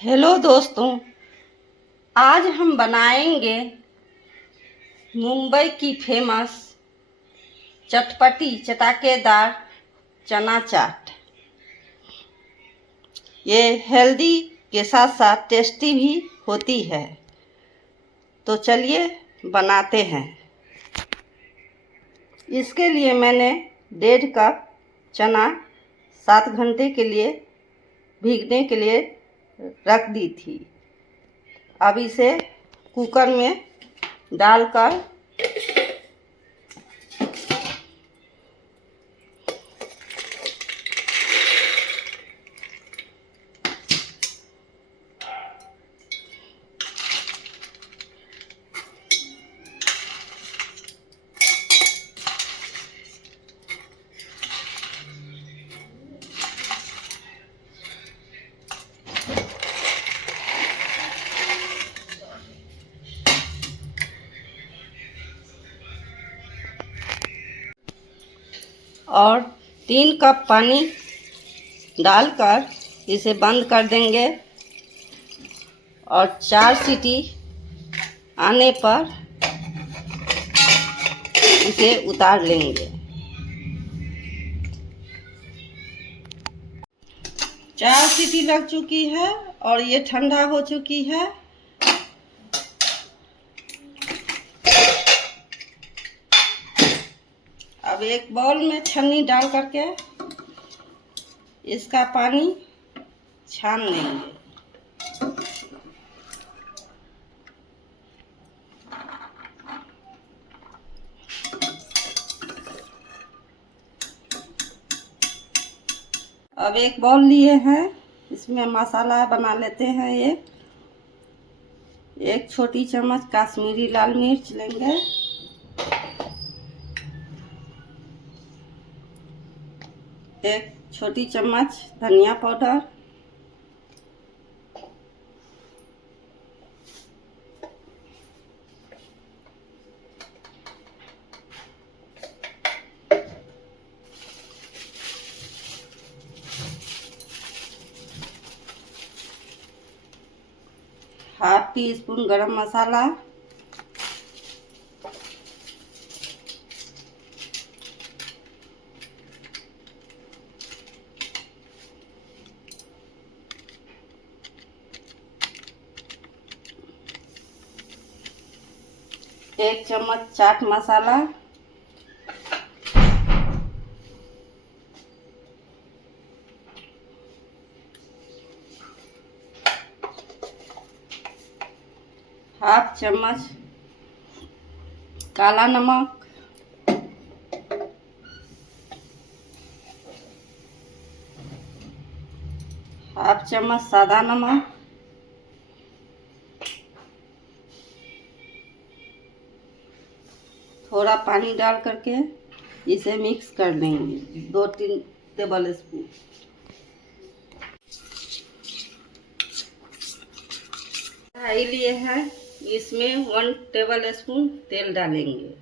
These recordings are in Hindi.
हेलो दोस्तों, आज हम बनाएंगे मुंबई की फेमस चटपटी चटाकेदार चना चाट। ये हेल्दी के साथ साथ टेस्टी भी होती है। तो चलिए बनाते हैं। इसके लिए मैंने 1.5 कप चना 7 घंटे के लिए भीगने के लिए रख दी थी। अब इसे कुकर में डालकर और 3 कप पानी डालकर इसे बंद कर देंगे और 4 सीटी आने पर इसे उतार लेंगे। 4 सीटी लग चुकी है और ये ठंडा हो चुकी है। अब एक बाउल में छन्नी डाल करके इसका पानी छान लेंगे। अब एक बाउल लिए हैं, इसमें मसाला बना लेते हैं। एक छोटी चम्मच कश्मीरी लाल मिर्च लेंगे, एक छोटी चम्मच धनिया पाउडर, ½ टीस्पून गरम मसाला, एक चम्मच चाट मसाला, ½ चम्मच काला नमक, ½ चम्मच सादा नमक, थोड़ा पानी डाल करके इसे मिक्स कर लेंगे। 2-3 टेबल स्पून। कढ़ाई लिए हैं, इसमें 1 टेबल स्पून तेल डालेंगे।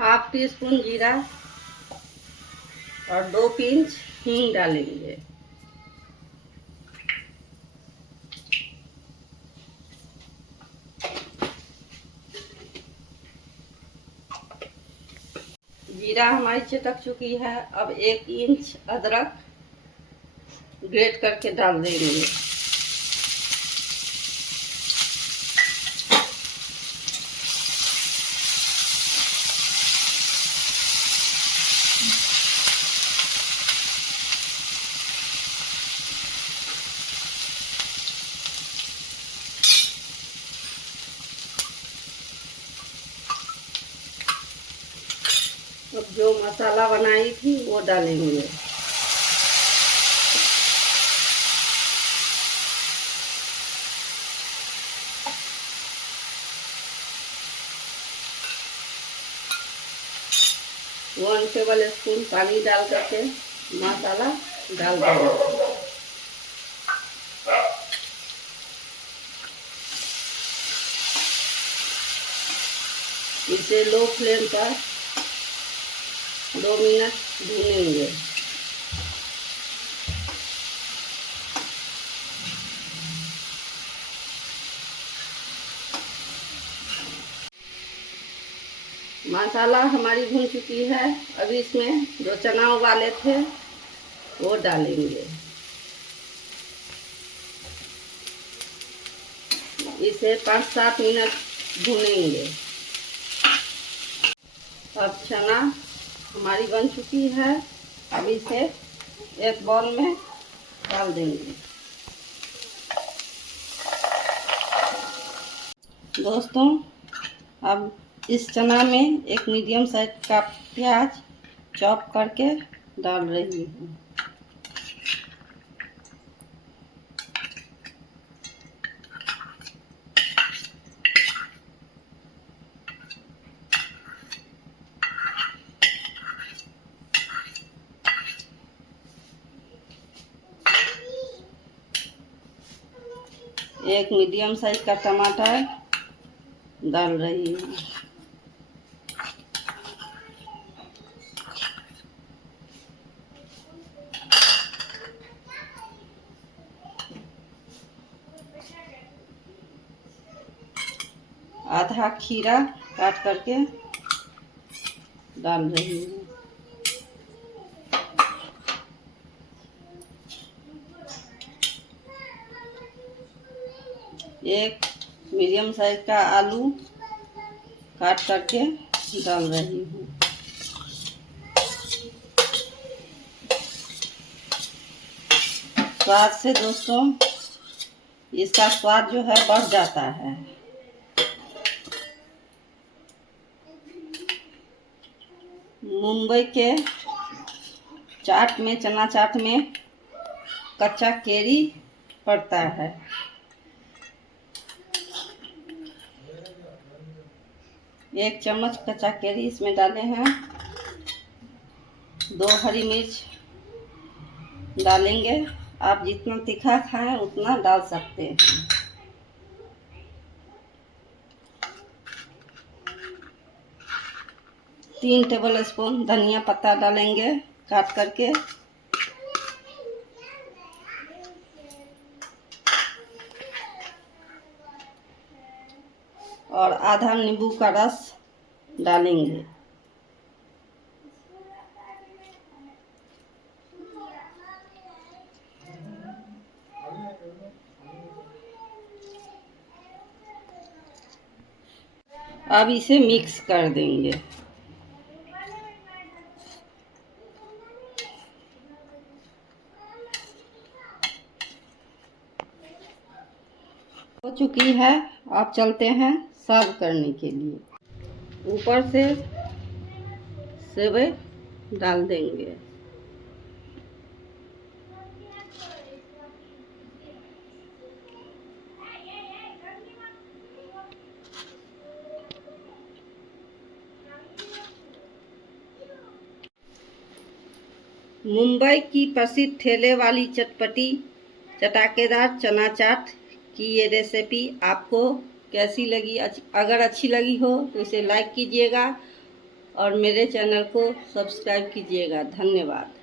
½ टीस्पून जीरा और 2 पिंच हींग डालेंगे। जीरा हमारी चटक चुकी है। अब 1 इंच अदरक ग्रेट करके डाल देंगे। अब जो मसाला बनाई थी वो डालेंगे। वन टेबल स्पून पानी डाल करके मसाला डाल देंगे। इसे लो फ्लेम पर 2 मिनट भूनेंगे। मसाला हमारी भून चुकी है। अभी इसमें जो चना उबाले थे वो डालेंगे। इसे 5-7 मिनट भूनेंगे। अब चना हमारी बन चुकी है। अब इसे एक बाउल में डाल देंगे। दोस्तों, अब इस चना में एक मीडियम साइज का प्याज चॉप करके डाल रही हूँ। एक मीडियम साइज का टमाटर डाल रही हूँ। आधा खीरा काट करके डाल रही हूँ। एक मीडियम साइज का आलू काट करके डाल रही हूँ। स्वाद से दोस्तों इसका स्वाद जो है बढ़ जाता है। मुंबई के चाट में, चना चाट में कच्चा केरी पड़ता है। एक चम्मच कच्चा केरी इसमें डाले हैं। 2 हरी मिर्च डालेंगे। आप जितना तीखा खाएं उतना डाल सकते हैं। तीन टेबल स्पून धनिया पत्ता डालेंगे काट करके। और आधा नींबू का रस डालेंगे। अब इसे मिक्स कर देंगे। हो चुकी है। अब चलते हैं सर्व करने के लिए। ऊपर से सेवई डाल देंगे। मुंबई की प्रसिद्ध ठेले वाली चटपटी चटाकेदार चना चाट की ये रेसिपी आपको कैसी लगी? अगर अच्छी लगी हो तो इसे लाइक कीजिएगा और मेरे चैनल को सब्सक्राइब कीजिएगा। धन्यवाद।